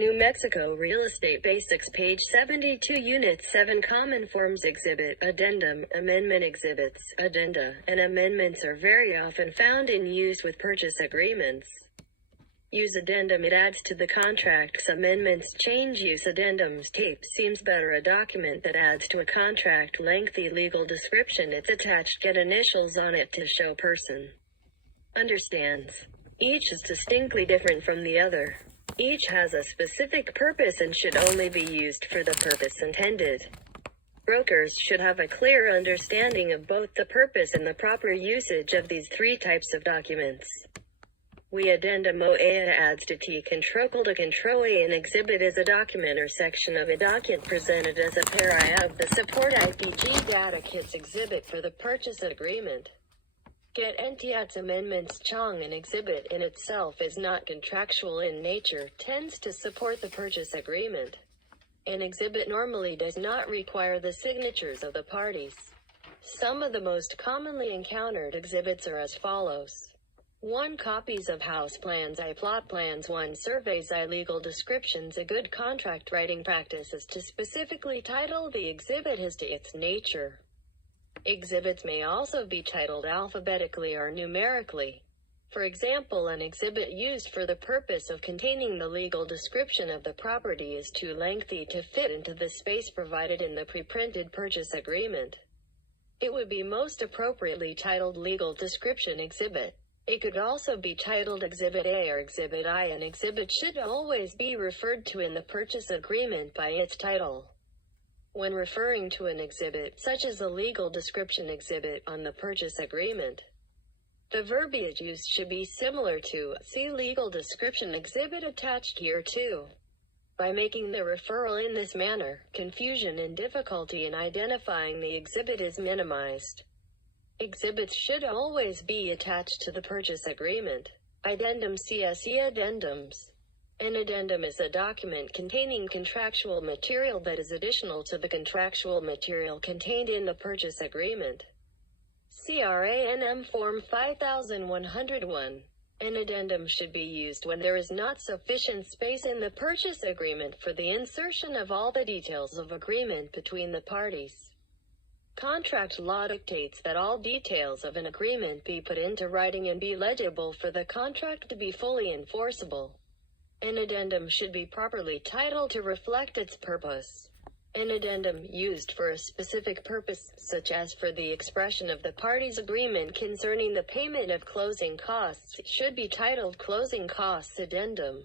New Mexico Real Estate Basics, page 72, Unit 7, Common Forms Exhibit, Addendum, Amendment. Exhibits, addenda, and amendments are very often found in use with purchase agreements. Use addendum, it adds to the contracts. Amendments change use. Addendums, tape seems better. A document that adds to a contract. Lengthy legal description, it's attached. Get initials on it to show person understands. Each is distinctly different from the other. Each has a specific purpose and should only be used for the purpose intended. Brokers should have a clear understanding of both the purpose and the proper usage of these three types of documents. We addendum OA adds to T control to control A. An exhibit is a document or section of a document presented as a pair I of the support IPG data kits exhibit for the purchase agreement. Get NTAT's amendments. Chong, an exhibit in itself is not contractual in nature, tends to support the purchase agreement. An exhibit normally does not require the signatures of the parties. Some of the most commonly encountered exhibits are as follows. 1. Copies of house plans I. Plot plans. 1. Surveys I. Legal descriptions. A good contract writing practice is to specifically title the exhibit as to its nature. Exhibits may also be titled alphabetically or numerically. For example, an exhibit used for the purpose of containing the legal description of the property is too lengthy to fit into the space provided in the pre-printed purchase agreement. It would be most appropriately titled Legal Description Exhibit. It could also be titled Exhibit A or Exhibit I. An exhibit should always be referred to in the purchase agreement by its title. When referring to an exhibit, such as a legal description exhibit, on the purchase agreement, the verbiage used should be similar to "See legal description exhibit attached here too." By making the referral in this manner, confusion and difficulty in identifying the exhibit is minimized. Exhibits should always be attached to the purchase agreement. Addendum CSE Addendums. An addendum is a document containing contractual material that is additional to the contractual material contained in the purchase agreement. CRANM Form 5101. An addendum should be used when there is not sufficient space in the purchase agreement for the insertion of all the details of agreement between the parties. Contract law dictates that all details of an agreement be put into writing and be legible for the contract to be fully enforceable. An addendum should be properly titled to reflect its purpose. An addendum used for a specific purpose, such as for the expression of the parties' agreement concerning the payment of closing costs, should be titled Closing Costs Addendum.